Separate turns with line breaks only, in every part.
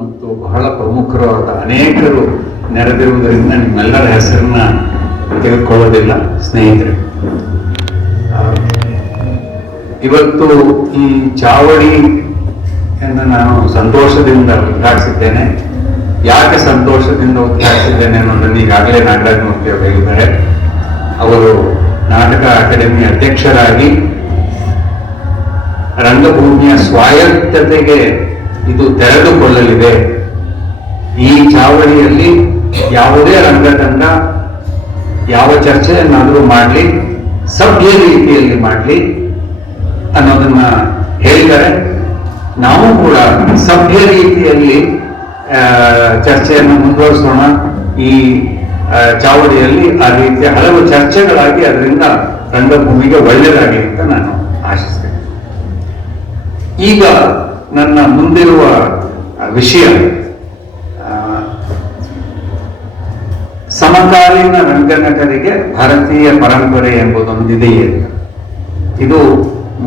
ಮತ್ತು ಬಹಳ ಪ್ರಮುಖರಾದ ಅನೇಕರು ನೆರೆದಿರುವುದರಿಂದ ನಿಮ್ಮೆಲ್ಲರ ಹೆಸರನ್ನ ತೆಗೆದುಕೊಳ್ಳೋದಿಲ್ಲ, ಸ್ನೇಹಿತರೆ. ಇವತ್ತು ಈ ಚಾವಡಿ ಎಂದು ನಾನು ಸಂತೋಷದಿಂದ ಉದ್ಘಾಟಿಸಿದ್ದೇನೆ. ಯಾಕೆ ಸಂತೋಷದಿಂದ ಉದ್ಘಾಟಿಸಿದ್ದೇನೆ ಅನ್ನೋದನ್ನು ಈಗಾಗಲೇ ನಾಗರಾಜ್ ಮೂರ್ತಿ ಅವರು ಹೇಳಿದ್ದಾರೆ. ಅವರು ನಾಟಕ ಅಕಾಡೆಮಿ ಅಧ್ಯಕ್ಷರಾಗಿ ರಂಗಭೂಮಿಯ ಸ್ವಾಯತ್ತತೆಗೆ ಇದು ತೆರೆದುಕೊಳ್ಳಲಿದೆ. ಈ ಚಾವಣಿಯಲ್ಲಿ ಯಾವುದೇ ರಂಗತಂಡ, ಯಾವ ಚರ್ಚೆಯನ್ನಾದರೂ ಮಾಡಲಿ, ಸಭ್ಯ ರೀತಿಯಲ್ಲಿ ಮಾಡಲಿ ಅನ್ನೋದನ್ನ ಹೇಳಿದರೆ ನಾವು ಕೂಡ ಸಭ್ಯ ರೀತಿಯಲ್ಲಿ ಚರ್ಚೆಯನ್ನು ಮುಂದುವರಿಸೋಣ. ಈ ಚಾವಡಿಯಲ್ಲಿ ಆ ರೀತಿಯ ಹಲವು ಚರ್ಚೆಗಳಾಗಿ ಅದರಿಂದ ರಂಗಭೂಮಿಗೆ ಒಳ್ಳೆಯದಾಗಲಿ ಅಂತ ನಾನು ಆಶಿಸ್ತೇನೆ. ಈಗ ನನ್ನ ಮುಂದಿರುವ ವಿಷಯ ಸಮಕಾಲೀನ ರಂಗನಟರಿಗೆ ಭಾರತೀಯ ಪರಂಪರೆ ಎಂಬುದೊಂದಿದೆಯೇ? ಇದು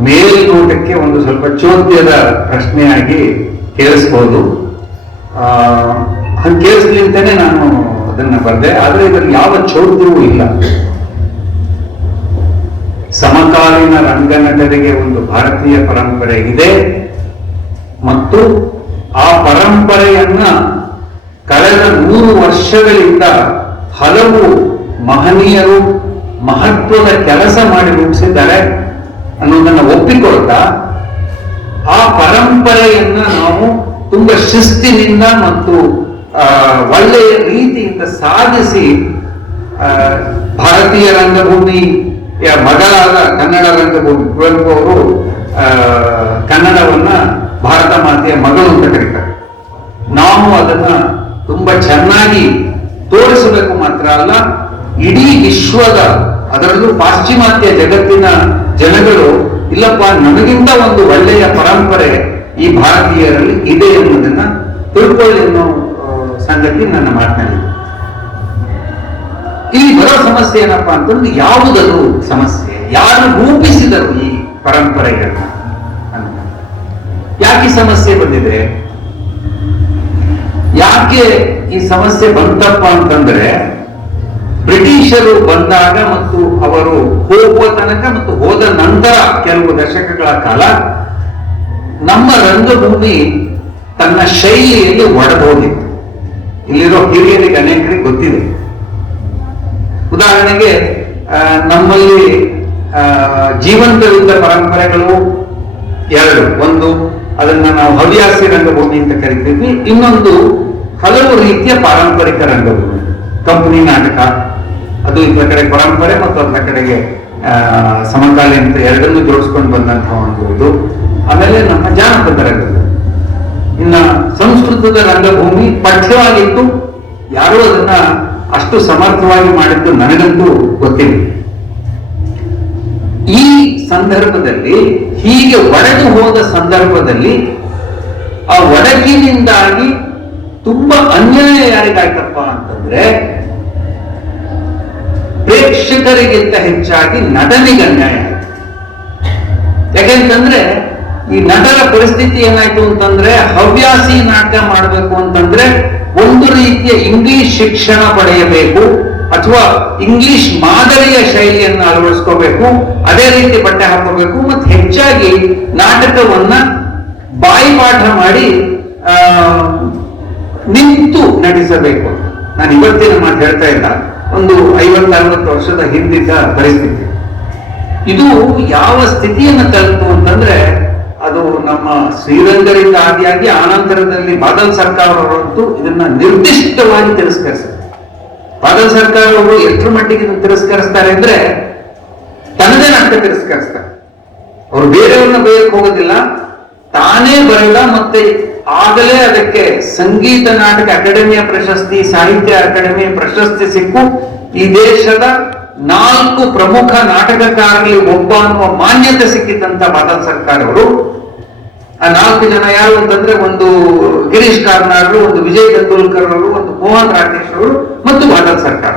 ಮೇಲ್ನೋಟಕ್ಕೆ ಒಂದು ಸ್ವಲ್ಪ ಚೋದ್ಯದ ಪ್ರಶ್ನೆಯಾಗಿ ಕೇಳಿಸ್ಬೋದು. ಹಂಗೆ ಕೇಳಿಸ್ಲಿಂತಾನೆ ನಾನು ಅದನ್ನ ಬರೆದೆ. ಆದರೆ ಇದರಲ್ಲಿ ಯಾವ ಚೋದ್ಯವೂ ಇಲ್ಲ. ಸಮಕಾಲೀನ ರಂಗನಟರಿಗೆ ಒಂದು ಭಾರತೀಯ ಪರಂಪರೆ ಇದೆ. ಮತ್ತು ಆ ಪರಂಪರೆಯನ್ನ ಕಳೆದ ನೂರು ವರ್ಷಗಳಿಂದ ಹಲವು ಮಹನೀಯರು ಮಹತ್ವದ ಕೆಲಸ ಮಾಡಿ ರೂಪಿಸಿದ್ದಾರೆ ಅನ್ನೋದನ್ನ ಒಪ್ಪಿಕೊಳ್ತಾ ಆ ಪರಂಪರೆಯನ್ನ ನಾವು ತುಂಬಾ ಶಿಸ್ತಿನಿಂದ ಮತ್ತು ಒಳ್ಳೆಯ ರೀತಿಯಿಂದ ಸಾಧಿಸಿ ಭಾರತೀಯ ರಂಗಭೂಮಿಯ ಮಗಳಾದ ಕನ್ನಡ ರಂಗಭೂಮಿ ಅವರು ಕನ್ನಡವನ್ನ ಭಾರತ ಮಾತೆಯ ಮಗಳು ಅಂತ ಕರೀತಾರೆ. ನಾವು ಅದನ್ನ ತುಂಬಾ ಚೆನ್ನಾಗಿ ತೋರಿಸಬೇಕು ಮಾತ್ರ ಅಲ್ಲ, ಇಡೀ ವಿಶ್ವದ, ಅದರಲ್ಲೂ ಪಾಶ್ಚಿಮಾತ್ಯ ಜಗತ್ತಿನ ಜನಗಳು, ಇಲ್ಲಪ್ಪ ನನಗಿಂತ ಒಂದು ಒಳ್ಳೆಯ ಪರಂಪರೆ ಈ ಭಾರತೀಯರಲ್ಲಿ ಇದೆ ಎನ್ನುವುದನ್ನ ತಿಳ್ಕೊಳ್ಳಿ ಅನ್ನೋ ಸಂಗತಿ ನನ್ನ ಮಾತಿನಲ್ಲಿ. ಇಲ್ಲಿ ಬರೋ ಸಮಸ್ಯೆ ಏನಪ್ಪಾ ಅಂತಂದ್ರೆ ಯಾವುದದು ಸಮಸ್ಯೆ? ಯಾರು ರೂಪಿಸಿದರು ಈ ಪರಂಪರೆಗಳನ್ನ. ಯಾಕೆ ಸಮಸ್ಯೆ ಬಂದಿದೆ? ಯಾಕೆ ಈ ಸಮಸ್ಯೆ ಬಂತಪ್ಪ ಅಂತಂದ್ರೆ ಬ್ರಿಟಿಷರು ಬಂದಾಗ ಮತ್ತು ಅವರು ಹೋಗುವ ತನಕ ಮತ್ತು ಹೋದ ನಂತರ ಕೆಲವು ದಶಕಗಳ ಕಾಲ ನಮ್ಮ ರಂಗಭೂಮಿ ತನ್ನ ಶೈಲಿಯಲ್ಲಿ ಒಡಬಹುದಿತ್ತು ಇಲ್ಲಿರೋ ಹಿರಿಯರಿಗೆ ಅನೇಕರಿಗೆ ಗೊತ್ತಿದೆ. ಉದಾಹರಣೆಗೆ ನಮ್ಮಲ್ಲಿ ಆ, ಜೀವಂತವಿದ್ದ ಪರಂಪರೆಗಳು ಎರಡು. ಒಂದು ಅದನ್ನ ನಾವು ಹವ್ಯಾಸಿ ರಂಗಭೂಮಿ ಅಂತ ಕರಿತೀವಿ. ಇನ್ನೊಂದು ಹಲವು ರೀತಿಯ ಪಾರಂಪರಿಕ ರಂಗಭೂಮಿ. ಕಂಪನಿ ನಾಟಕ, ಅದು ಇದರ ಕಡೆ ಪರಂಪರೆ ಮತ್ತು ಅದರ ಕಡೆಗೆ ಸಮಕಾಲೀನ ಅಂತ ಎರಡನ್ನೂ ಜೋಡಿಸ್ಕೊಂಡು ಬಂದಂತಹ ಒಂದು ಇದು. ಆಮೇಲೆ ನಮ್ಮ ಜಾನಪದ ರಂಗಭೂಮಿ. ಇನ್ನ ಸಂಸ್ಕೃತದ ರಂಗಭೂಮಿ ಪಠ್ಯವಾಗಿತ್ತು. ಯಾರೂ ಅದನ್ನ ಅಷ್ಟು ಸಮರ್ಥವಾಗಿ ಮಾಡಿದ್ದು ನನಗಂತೂ ಗೊತ್ತಿಲ್ಲ. ಈ ಸಂದರ್ಭದಲ್ಲಿ, ಹೀಗೆ ಒಡೆದು ಹೋದ ಸಂದರ್ಭದಲ್ಲಿ, ಆ ಒಡಗಿನಿಂದಾಗಿ ತುಂಬಾ ಅನ್ಯಾಯ ಯಾರಿಗಾಯ್ತಪ್ಪ ಅಂತಂದ್ರೆ, ಪ್ರೇಕ್ಷಕರಿಗಿಂತ ಹೆಚ್ಚಾಗಿ ನಟನಿಗೆ ಅನ್ಯಾಯ ಆಯ್ತು. ಯಾಕೆಂತಂದ್ರೆ, ಈ ನಟರ ಪರಿಸ್ಥಿತಿ ಏನಾಯ್ತು ಅಂತಂದ್ರೆ, ಹವ್ಯಾಸಿ ನಾಟಕ ಮಾಡಬೇಕು ಅಂತಂದ್ರೆ, ಒಂದು ರೀತಿಯ ಇಂಗ್ಲಿಷ್ ಶಿಕ್ಷಣ ಪಡೆಯಬೇಕು ಅಥವಾ ಇಂಗ್ಲಿಷ್ ಮಾದರಿಯ ಶೈಲಿಯನ್ನು ಅಳವಡಿಸ್ಕೋಬೇಕು, ಅದೇ ರೀತಿ ಬಟ್ಟೆ ಹಾಕೋಬೇಕು, ಮತ್ತು ಹೆಚ್ಚಾಗಿ ನಾಟಕವನ್ನ ಬಾಯಿಪಾಠ ಮಾಡಿ ನಿಂತು ನಟಿಸಬೇಕು. ನಾನು ಇವತ್ತಿನ ಮಾತು ಹೇಳ್ತಾ ಇಲ್ಲ. ಒಂದು ಐವತ್ತರವತ್ತು ವರ್ಷದ ಹಿಂದಿದ್ದ ಪರಿಸ್ಥಿತಿ. ಇದು ಯಾವ ಸ್ಥಿತಿಯನ್ನು ತಲುಪು ಅಂತಂದ್ರೆ, ಅದು ನಮ್ಮ ಶ್ರೀರಂಗರಿಂದ ಆದಿಯಾಗಿ ಆನಂತರದಲ್ಲಿ ಬಾದಲ್ ಸರ್ಕಾರ ಅವರಂತೂ ಇದನ್ನ ನಿರ್ದಿಷ್ಟವಾಗಿ ತಿರಸ್ಕರಿಸಿದ್ದಾರೆ ಬಾದಲ್ ಸರ್ಕಾರ ಅವರು ಎಷ್ಟರ ಮಟ್ಟಿಗೆ ತಿರಸ್ಕರಿಸ್ತಾರೆ ಅಂದ್ರೆ ತನ್ನದೇ ನಾಟಕ ತಿರಸ್ಕರಿಸ್ತಾರೆ. ಅವರು ಬೇರೆಯವ್ರನ್ನ ಬಯಕ್ ಹೋಗೋದಿಲ್ಲ. ತಾನೇ ಬರೆದ ಮತ್ತೆ ಆಗಲೇ ಅದಕ್ಕೆ ಸಂಗೀತ ನಾಟಕ ಅಕಾಡೆಮಿಯ ಪ್ರಶಸ್ತಿ, ಸಾಹಿತ್ಯ ಅಕಾಡೆಮಿಯ ಪ್ರಶಸ್ತಿ ಸಿಕ್ಕು. ಈ ದೇಶದ ನಾಲ್ಕು ಪ್ರಮುಖ ನಾಟಕಕಾರರಲ್ಲಿ ಒಬ್ಬ ಅನ್ನುವ ಮಾನ್ಯತೆ ಸಿಕ್ಕಿದ್ದಂತ ಬಾದಲ್ ಸರ್ಕಾರ ಅವರು ಆ ನಾಲ್ಕು ಜನ ಯಾರು ಅಂತಂದ್ರೆ ಒಂದು ಗಿರೀಶ್ ಕಾರ್ನಾಡ್ರು ಒಂದು ವಿಜಯ್ ತೆಂಡೂಲ್ಕರ್ ಅವರು ಒಂದು ಮೋಹನ್ ರಾಕೇಶ್ ಅವರು ಮತ್ತು ಭಾರತ ಸರ್ಕಾರ.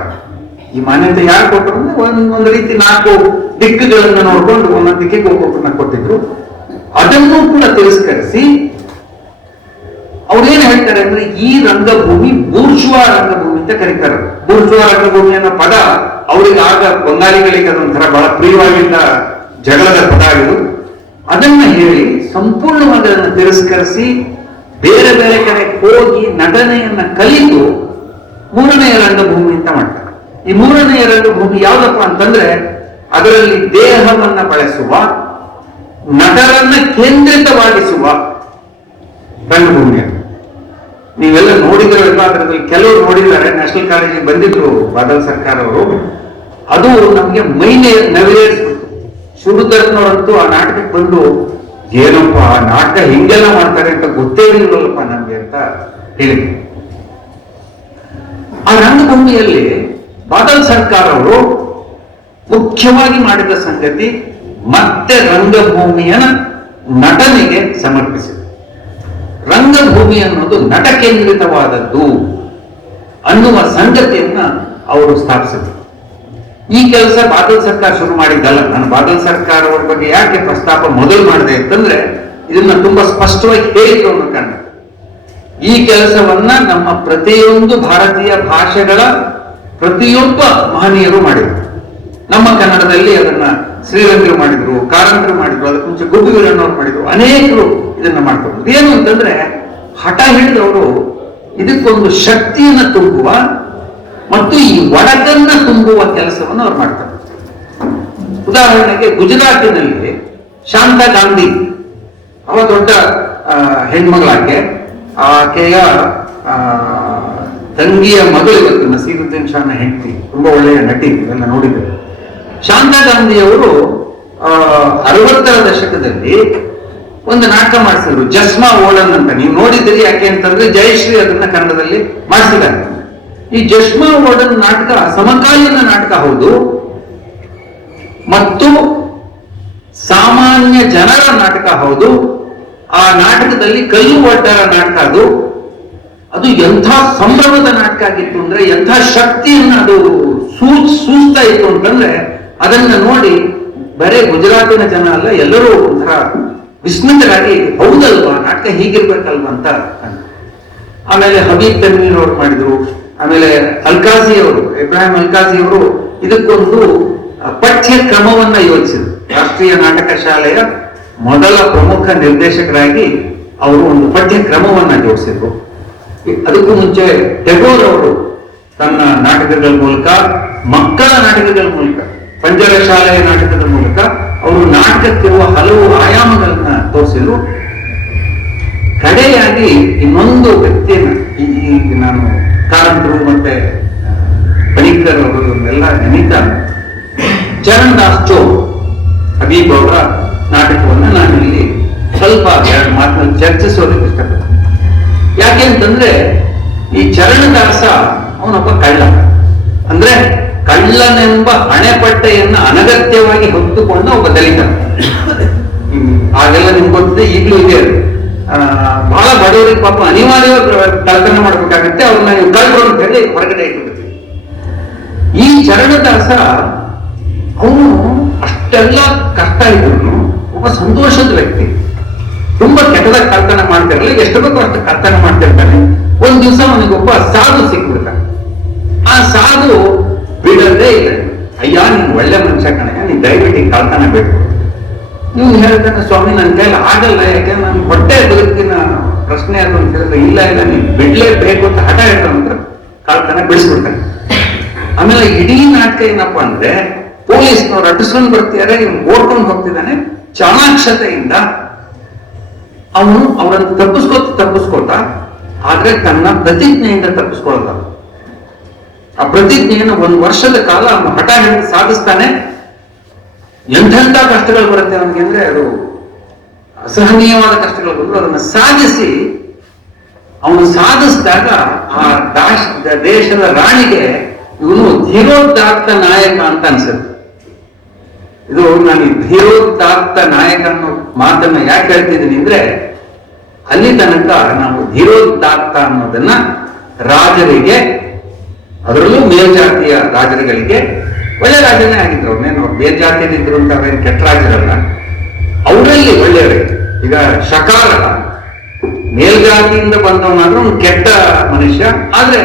ಈ ಮಾನ್ಯತೆ ಯಾರು ಕೊಟ್ಟರು ಅಂದ್ರೆ ಒಂದ್, ಒಂದು ರೀತಿ ನಾಲ್ಕು ದಿಕ್ಕುಗಳನ್ನು ನೋಡ್ಕೊಂಡು ಒಂದೊಂದು ದಿಕ್ಕಿಗೆ ಒಬ್ಬೊಬ್ಬರನ್ನ ಕೊಟ್ಟಿದ್ರು. ಅದನ್ನು ಕೂಡ ತಿರಸ್ಕರಿಸಿ ಅವ್ರೇನ್ ಹೇಳ್ತಾರೆ ಅಂದ್ರೆ ಈ ರಂಗಭೂಮಿ ಬೂರ್ಜುವಾ ರಂಗಭೂಮಿ ಅಂತ ಕರೀತಾರೆ. ಬೂರ್ಜುವಾ ರಂಗಭೂಮಿ ಅನ್ನೋ ಪದ ಅವರಿಗೆ ಆಗ ಬಂಗಾಳಿಗಳಿಗೆ ಅದೊಂಥರ ಬಹಳ ಪ್ರಿಯವಾಗಿದ್ದ ಜಗಳದ ಪದ ಇದು. ಅದನ್ನ ಹೇಳಿ ಸಂಪೂರ್ಣವಾಗಿ ಅದನ್ನು ತಿರಸ್ಕರಿಸಿ ಬೇರೆ ಬೇರೆ ಕಡೆ ಹೋಗಿ ನಟನೆಯನ್ನ ಕಲಿತು ಮೂರನೆಯ ರಂಗಭೂಮಿ ಅಂತ ಮಾಡ್ತಾರೆ. ಈ ಮೂರನೆಯ ರಂಗಭೂಮಿ ಯಾವ್ದಪ್ಪ ಅಂತಂದ್ರೆ ಅದರಲ್ಲಿ ದೇಹವನ್ನ ಬಳಸುವ, ನಟರನ್ನ ಕೇಂದ್ರಿತವಾಗಿಸುವ ರಂಗಭೂಮಿ. ನೀವೆಲ್ಲ ನೋಡಿದ್ರಲ್ಲ ಅದರಲ್ಲಿ ಕೆಲವರು ನೋಡಿದ್ದಾರೆ ನ್ಯಾಷನಲ್ ಕಾಲೇಜಿಗೆ ಬಂದಿದ್ರು ಬಾದಲ್ ಸರ್ಕಾರ ಅವರು. ಅದು ನಮಗೆ ಮೈನೇ ನವಿಲೇರಿಸ್ಬಿಟ್ಟು ಶುರುದರ್ನವರಂತೂ ಆ ನಾಟಕಕ್ಕೆ ಬಂದು ಏನಪ್ಪ ನಾಟಕ ಹಿಂಗೆಲ್ಲ ಮಾಡ್ತಾರೆ ಅಂತ ಗೊತ್ತೇ ಇರಲಿಲ್ಲಪ್ಪ ನಮ್ಗೆ ಅಂತ ಹೇಳಿದ್ರು ಆ ರಂಗಭೂಮಿಯಲ್ಲಿ ಬಾದಲ್ ಸರ್ಕಾರ ಅವರು ಮುಖ್ಯವಾಗಿ ಮಾಡಿದ ಸಂಗತಿ ಮತ್ತೆ ರಂಗಭೂಮಿಯ ನಟನೆಗೆ ಸಮರ್ಪಿಸಿದೆ ರಂಗಭೂಮಿ ಅನ್ನೋದು ನಟ ಕೇಂದ್ರಿತವಾದದ್ದು ಅನ್ನುವ ಸಂಗತಿಯನ್ನ ಅವರು ಸ್ಥಾಪಿಸಿದರು. ಈ ಕೆಲಸ ಬಾದಲ್ ಸರ್ಕಾರ ಶುರು ಮಾಡಿದ್ದಲ್ಲ. ನಾನು ಬಾದಲ್ ಸರ್ಕಾರ ಅವರ ಬಗ್ಗೆ ಯಾಕೆ ಪ್ರಸ್ತಾಪ ಮೊದಲು ಮಾಡಿದೆ ಅಂತಂದ್ರೆ ಇದನ್ನ ತುಂಬಾ ಸ್ಪಷ್ಟವಾಗಿ ಹೇಳಿದ್ರು ಅನ್ನೋ ಕಾರಣ. ಈ ಕೆಲಸವನ್ನ ನಮ್ಮ ಪ್ರತಿಯೊಂದು ಭಾರತೀಯ ಭಾಷೆಗಳ ಪ್ರತಿಯೊಬ್ಬ ಮಹನೀಯರು ಮಾಡಿದರು. ನಮ್ಮ ಕನ್ನಡದಲ್ಲಿ ಅದನ್ನ ಶ್ರೀರಂಗರು ಮಾಡಿದ್ರು, ಕಾರಂತರು ಮಾಡಿದ್ರು, ಅದಕ್ಕೆ ಮುಂಚೆ ಗುಬ್ಬಿ ಮಾಡಿದ್ರು, ಅನೇಕರು ಇದನ್ನ ಮಾಡ್ತಾರೆ ಏನು ಅಂತಂದ್ರೆ ಹಠ ಹಿಡಿದವರು ಇದಕ್ಕೊಂದು ಶಕ್ತಿಯನ್ನು ತುಂಬುವ ಮತ್ತು ಈ ಒಡಕನ್ನ ತುಂಬುವ ಕೆಲಸವನ್ನು ಅವ್ರು ಮಾಡ್ತಾರೆ. ಉದಾಹರಣೆಗೆ ಗುಜರಾತಿನಲ್ಲಿ ಶಾಂತಾ ಗಾಂಧಿ ಅವ ದೊಡ್ಡ ಹೆಣ್ಮಗಳಾಕೆ ಆಕೆಯ ತಂಗಿಯ ಮಗಳು ಇವತ್ತು ನಸೀರುದ್ದೀನ್ ಶಾನ ಹೆಂಡತಿ, ತುಂಬಾ ಒಳ್ಳೆಯ ನಟಿ, ಇವೆಲ್ಲ ನೋಡಿದ್ದೇವೆ. ಶಾಂತಾ ಗಾಂಧಿಯವರು ಅರವತ್ತರ ದಶಕದಲ್ಲಿ ಒಂದು ನಾಟಕ ಮಾಡಿಸಿದ್ರು, ಜಸ್ಮಾ ಓಲನ್ ಅಂತ. ನೀವು ನೋಡಿದ್ರಿ ಯಾಕೆ ಅಂತಂದ್ರೆ ಜಯಶ್ರೀ ಅದನ್ನ ಕನ್ನಡದಲ್ಲಿ ಮಾಡಿಸಿದ್ದಾರೆ. ಈ ಜಶ್ಮಾ ಓಡನ್ ನಾಟಕ, ಸಮಕಾಲೀನ ನಾಟಕ ಹೌದು. ಮತ್ತು ಸಾಮಾನ್ಯ ಜನರ ನಾಟಕ ಹೌದು. ಆ ನಾಟಕದಲ್ಲಿ ಕಲ್ಲು ಒಡ್ಡರ ನಾಟಕ ಅದು. ಅದು ಎಂಥ ಸಂಭ್ರಮದ ನಾಟಕ ಆಗಿತ್ತು ಅಂದ್ರೆ, ಎಂಥ ಶಕ್ತಿಯನ್ನ ಅದು ಸೂ ಸೂಸ್ತಾ ಇತ್ತು ಅಂತಂದ್ರೆ, ಅದನ್ನ ನೋಡಿ ಬರೇ ಗುಜರಾತಿನ ಜನ ಅಲ್ಲ, ಎಲ್ಲರೂ ಒಂಥರ ವಿಸ್ಮಿತರಾಗಿ, ಹೌದಲ್ವಾ, ನಾಟಕ ಹೀಗಿರ್ಬೇಕಲ್ವಾ ಅಂತ ಆಮೇಲೆ ಹಬೀಬ್ ತನ್ವೀರ್ ಅವ್ರು ಮಾಡಿದ್ರು. ಆಮೇಲೆ ಅಲ್ಕಾಜಿ ಅವರು ಇಬ್ರಾಹಿಂ ಅಲ್ಕಾಜಿ ಅವರು ಇದಕ್ಕೊಂದು ಪಠ್ಯ ಪಠ್ಯಕ್ರಮವನ್ನ ಯೋಜಿಸಿದ್ರು. ರಾಷ್ಟ್ರೀಯ ನಾಟಕ ಶಾಲೆಯ ಮೊದಲ ಪ್ರಮುಖ ನಿರ್ದೇಶಕರಾಗಿ ಅವರು ಒಂದು ಪಠ್ಯಕ್ರಮವನ್ನ ಜೋಡಿಸಿದ್ರು. ಈ- ಅದಕ್ಕೂ ಮುಂಚೆ ಟೆಗೋರ್ ಅವರು ತನ್ನ ನಾಟಕಗಳ ಮೂಲಕ, ಮಕ್ಕಳ ನಾಟಕಗಳ ಮೂಲಕ, ಪಂಜರ ಶಾಲೆಯ ನಾಟಕದ ಮೂಲಕ ಅವರು ನಾಟಕಕ್ಕಿರುವ ಹಲವು ಆಯಾಮಗಳನ್ನ ತೋರಿಸಿದ್ರು. ಕಡೆಯಾಗಿ ಇನ್ನೊಂದು ವ್ಯಕ್ತಿಯನ್ನ ಈ ನಾನು ಕಾರಂತರು ಮತ್ತೆ ಪಣಿಕರ್ ಅವರು ನೆನೀತಾ ಚರಣ್ ದಾಸ್ ಚೋ ಹಬೀಬ್ ಅವರ ನಾಟಕವನ್ನು ನಾನು ಇಲ್ಲಿ ಸ್ವಲ್ಪ ಎರಡು ಮಾತನ್ನು ಚರ್ಚಿಸೋದಕ್ಕೆ ಇಷ್ಟಪಡ್ತೀನಿ. ಯಾಕೆ ಅಂತಂದ್ರೆ, ಈ ಚರಣದಾಸ ಅವನೊಬ್ಬ ಕಳ್ಳ ಅಂದ್ರೆ ಕಳ್ಳನೆಂಬ ಹಣೆಪಟ್ಟೆಯನ್ನು ಅನಗತ್ಯವಾಗಿ ಹೊತ್ತುಕೊಂಡ ಒಬ್ಬ ದಲಿತ. ಆಗೆಲ್ಲ ನಿಮ್ಗೆ ಗೊತ್ತಿದೆ, ಈಗಲೂ ಇದೆ ಬಹಳ ಬಡವರಿಗೆ ಪಾಪ ಅನಿವಾರ್ಯವಾಗಿ ಕಳ್ತನ ಮಾಡ್ಬೇಕಾಗತ್ತೆ, ಅವ್ರನ್ನ ಕಳ್ರು ಹೇಳಿ ಹೊರಗಡೆ ಇಟ್ಬಿಡ್ತೀವಿ. ಈ ಚರಣದಾಸ ಅವನು ಅಷ್ಟೆಲ್ಲ ಕಷ್ಟ ಇದ್ರು ಒಬ್ಬ ಸಂತೋಷದ ವ್ಯಕ್ತಿ. ತುಂಬಾ ಕೆಟ್ಟದಾಗ ಕಳ್ತನ ಮಾಡ್ತಿರಲಿಲ್ಲ ಎಷ್ಟು ಬೇಕೋ ಅಷ್ಟು ಕರ್ತನ ಮಾಡ್ತಿರ್ತಾನೆ. ಒಂದ್ ದಿವಸ ಅವನಿಗೊಬ್ಬ ಸಾಧು ಸಿಕ್ಬಿಡ್ತಾನೆ. ಆ ಸಾಧು ಬಿಡದೇ ಇಲ್ಲ. ಅಯ್ಯ, ನೀನ್ ಒಳ್ಳೆ ಮನುಷ್ಯ ಕಣಯ್ಯ, ನೀನ್ ದಯವಿಟ್ಟು ಕಳ್ತನ ಬೇಕು ನೀವು ಹೇಳ್ತಾನೆ ಸ್ವಾಮಿ, ನನ್ನ ಕೈಲಿ ಆಗಲ್ಲ, ಯಾಕಂದ್ರೆ ನಾನು ಹೊಟ್ಟೆ ಬದುಕಿನ ಪ್ರಶ್ನೆ ಅದು ಅಂತ ಹೇಳಿದ್ರೆ. ಇಲ್ಲ ಇಲ್ಲ, ನೀವು ಬಿಡ್ಲೇಬೇಕು ಅಂತ ಹಠ ಹೇಳ್ತಾನಂದ್ರೆ ಕಾಳ್ತಾನೆ ಬಿಡಿಸ್ಬಿಡ್ತಾನೆ ಆಮೇಲೆ ಇಡೀ ನಾಟಕ ಏನಪ್ಪಾ ಅಂದ್ರೆ ಪೊಲೀಸ್ನವ್ರು ಅಟ್ಟಿಸ್ಕೊಂಡು ಬರ್ತಿದ್ದಾರೆ ಇವ್ನು ಓಡ್ಕೊಂಡು ಹೋಗ್ತಿದ್ದಾನೆ ಚಾಣಾಕ್ಷತೆಯಿಂದ ಅವನು ಅವರನ್ನು ತಪ್ಪಿಸ್ಕೋತ ತಪ್ಪಿಸ್ಕೋತ ಆದ್ರೆ ತನ್ನ ಪ್ರತಿಜ್ಞೆಯಿಂದ ತಪ್ಪಿಸ್ಕೊಳ್ಳಲ್ಲ ಆ ಪ್ರತಿಜ್ಞೆಯನ್ನು ಒಂದು ವರ್ಷದ ಕಾಲ ಅವನು ಹಠ ಹಿಡಿದು ಸಾಧಿಸ್ತಾನೆ. ಎಂಥೆಂಥ ಕಷ್ಟಗಳು ಬರುತ್ತೆ ಅವನಿಗೆ ಅಂದ್ರೆ ಅದು ಅಸಹನೀಯವಾದ ಕಷ್ಟಗಳು ಬಂದ್ರು ಅದನ್ನ ಸಾಧಿಸಿ ಅವನು ಸಾಧಿಸಿದಾಗ ಆ ದಾಶ ದೇಶದ ರಾಣಿಗೆ ಇವನು ಧೀರೋದಾತ್ತ ನಾಯಕ ಅಂತ ಅನ್ಸುತ್ತೆ. ಇದು ನಾನು ಈ ಧೀರೋದಾತ್ತ ನಾಯಕ ಅನ್ನೋ ಮಾತನ್ನ ಯಾಕೆ ಹೇಳ್ತಿದ್ದೀನಿ ಅಂದ್ರೆ ಅಲ್ಲಿ ತನಕ ನಾವು ಧೀರೋದಾತ್ತ ಅನ್ನೋದನ್ನ ರಾಜರಿಗೆ, ಅದರಲ್ಲೂ ಮೇಲ್ಜಾತಿಯ ರಾಜರುಗಳಿಗೆ ಒಳ್ಳೆ ರಾಜನೇ ಆಗಿದ್ರು. ಅವ್ರನ್ನೇನು ಅವ್ರು ಮೇಲ್ಜಾತಿಯಲ್ಲಿದ್ರು ಅಂತ ಅವ್ರೇನು ಕೆಟ್ಟ ರಾಜರಲ್ಲ. ಅವರಲ್ಲಿ ಒಳ್ಳೆಯವರೇ ಈಗ ಶಕಾರ ಮೇಲ್ಜಾತಿಯಿಂದ ಬಂದವನಾದ್ರೂ ಒಂದು ಕೆಟ್ಟ ಮನುಷ್ಯ. ಆದ್ರೆ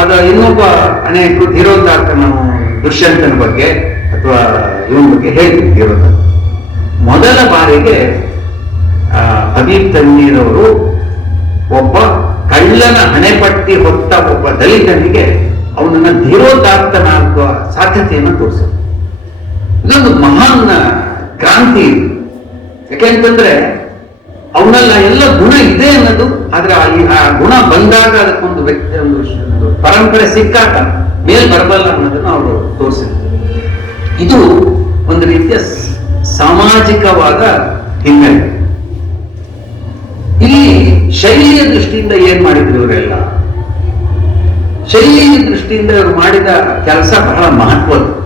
ಅದ ಇನ್ನೊಬ್ಬ ಅನೇಕ ಧೀರೋದಾರ್ಥ ನಾವು ದುಷ್ಯಂತನ ಬಗ್ಗೆ ಅಥವಾ ಇವನ ಬಗ್ಗೆ ಹೇಳ್ತೀವಿ ಧೀರೋದ ಮೊದಲ ಬಾರಿಗೆ ಅಬೀಬ್ ತನ್ನೀರವರು ಒಬ್ಬ ಕಳ್ಳನ ಹಣೆಪಟ್ಟಿ ಹೊತ್ತ ಒಬ್ಬ ದಲಿತನಿಗೆ ಅವನನ್ನ ಧೀರೋದಾತ್ತನಾಗುವ ಸಾಧ್ಯತೆಯನ್ನು ತೋರಿಸುತ್ತೆ ಇದೊಂದು ಮಹಾನ್ ಕ್ರಾಂತಿ. ಯಾಕೆಂತಂದ್ರೆ ಅವನಲ್ಲ ಎಲ್ಲ ಗುಣ ಇದೆ ಅನ್ನೋದು, ಆದ್ರೆ ಆ ಗುಣ ಬಂದಾಗ ಅದಕ್ಕೊಂದು ವ್ಯಕ್ತಿ ಒಂದು ಪರಂಪರೆ ಸಿಕ್ಕಾಗ ಮೇಲ್ ಬರಬಲ್ಲ ಅನ್ನೋದನ್ನ ಅವರು ತೋರಿಸಿದ್ರು. ಇದು ಒಂದು ರೀತಿಯ ಸಾಮಾಜಿಕವಾದ ಹಿನ್ನೆಲೆ. ಇಲ್ಲಿ ಶೈಲಿಯ ದೃಷ್ಟಿಯಿಂದ ಏನ್ ಮಾಡಿದ್ರು ಇವರೆಲ್ಲ? ಶೈಲಿಯ ದೃಷ್ಟಿಯಿಂದ ಇವರು ಮಾಡಿದ ಕೆಲಸ ಬಹಳ ಮಹತ್ವದ್ದು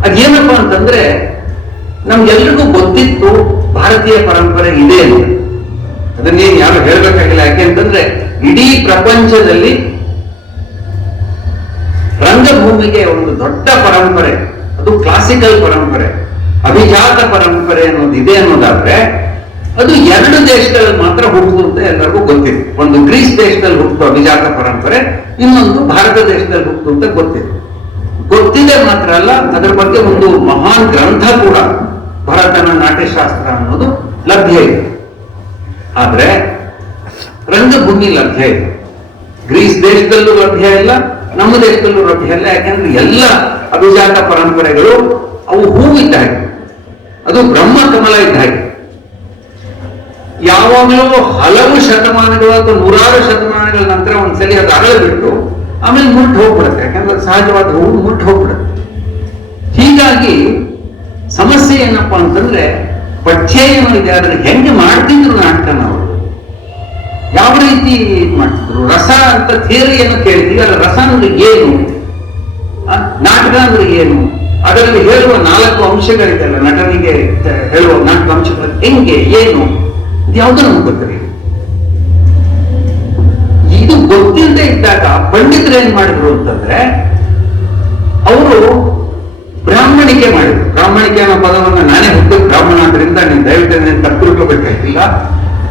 ಅದೇನಪ್ಪ ಅಂತಂದ್ರೆ, ನಮ್ಗೆಲ್ರಿಗೂ ಗೊತ್ತಿತ್ತು ಭಾರತೀಯ ಪರಂಪರೆ ಇದೆ ಅಂತ. ಅದನ್ನೇನು ಯಾರು ಯಾಕೆ ಅಂತಂದ್ರೆ, ಇಡೀ ಪ್ರಪಂಚದಲ್ಲಿ ರಂಗಭೂಮಿಗೆ ಒಂದು ದೊಡ್ಡ ಪರಂಪರೆ, ಅದು ಕ್ಲಾಸಿಕಲ್ ಪರಂಪರೆ, ಅಭಿಜಾತ ಪರಂಪರೆ ಅನ್ನೋದು ಇದೆ ಅನ್ನೋದಾದ್ರೆ ಅದು ಎರಡು ದೇಶಗಳಲ್ಲಿ ಮಾತ್ರ ಹುಟ್ಟು ಅಂತ ಎಲ್ಲರಿಗೂ ಗೊತ್ತಿದೆ. ಒಂದು ಗ್ರೀಸ್ ದೇಶದಲ್ಲಿ ಹುಟ್ಟುವ ಅಭಿಜಾತ ಪರಂಪರೆ, ಇನ್ನೊಂದು ಭಾರತ ದೇಶದಲ್ಲಿ ಹುಟ್ಟು ಅಂತ ಗೊತ್ತಿದೆ. ಗೊತ್ತಿದೆ ಮಾತ್ರ ಅಲ್ಲ, ಅದರ ಬಗ್ಗೆ ಒಂದು ಮಹಾನ್ ಗ್ರಂಥ ಕೂಡ ಭರತನ ನಾಟ್ಯಶಾಸ್ತ್ರ ಅನ್ನೋದು ಲಭ್ಯ ಇದೆ. ಆದ್ರೆ, ರಂಗಭೂಮಿ ಲಭ್ಯ ಇದೆ. ಗ್ರೀಸ್ ದೇಶದಲ್ಲೂ ಲಭ್ಯ ಇಲ್ಲ, ನಮ್ಮ ದೇಶದಲ್ಲೂ ಲಭ್ಯ ಇಲ್ಲ, ಯಾಕಂದ್ರೆ ಎಲ್ಲ ಅಭಿಜಾತ ಪರಂಪರೆಗಳು ಅವು ಹೂವಿದ್ದ ಹಾಗೆ ಅದು ಬ್ರಹ್ಮ ಕಮಲ ಇದ್ದ ಹಾಗೆ ಯಾವಾಗಲೂ ಹಲವು ಶತಮಾನಗಳು ಅಥವಾ ನೂರಾರು ಶತಮಾನಗಳ ನಂತರ ಒಂದ್ಸಲಿ ಅದು ಅರಳಬಿಟ್ಟು ಆಮೇಲೆ ಮುಟ್ಟು ಹೋಗ್ಬಿಡುತ್ತೆ. ಯಾಕಂದ್ರೆ ಸಹಜವಾದ ಹೂವು ಮುಟ್ಟು ಹೋಗ್ಬಿಡುತ್ತೆ. ಹೀಗಾಗಿ ಸಮಸ್ಯೆ ಏನಪ್ಪಾ ಅಂತಂದ್ರೆ ಪಠ್ಯ ಏನೋ ಇದೆ ಅದನ್ನು ಹೆಂಗೆ ಮಾಡ್ತಿದ್ರು ನಾಟಕನ ಅವರು? ಯಾವ ರೀತಿ ಮಾಡ್ತಿದ್ರು? ರಸ ಅಂತ ಥಿಯರಿಯನ್ನು ಕೇಳ್ತೀವಿ ಅಲ್ಲ, ರಸ ಅಂದ್ರೆ ಏನು? ನಾಟಕ ಅಂದ್ರೆ ಏನು? ಅದರಲ್ಲಿ ಹೇಳುವ ನಾಲ್ಕು ಅಂಶಗಳಿದೆಯಲ್ಲ ನಟನಿಗೆ ಹೇಳುವ ನಾಲ್ಕು ಅಂಶಗಳು ಹೆಂಗೆ, ಏನು? ಯಾವುದು ನಮ್ಗೆ ಗೊತ್ತಿರಲಿಲ್ಲ ಇದು ಗೊತ್ತಿಲ್ಲದೆ ಇದ್ದಾಗ ಪಂಡಿತರು ಏನ್ ಮಾಡಿದ್ರು ಅಂತಂದ್ರೆ, ಅವರು ಬ್ರಾಹ್ಮಣಿಕೆ ಮಾಡಿದ್ರು. ಬ್ರಾಹ್ಮಣಿಕೆ ಅನ್ನೋ ಪದವನ್ನ ನಾನೇ ಹುಟ್ಟು ಬ್ರಾಹ್ಮಣ ಆದ್ರಿಂದ ನೀನು ದಯವಿಟ್ಟು ನೀನು ತಪ್ಪಿರ್ಕೋಬೇಕಾಗಿಲ್ಲ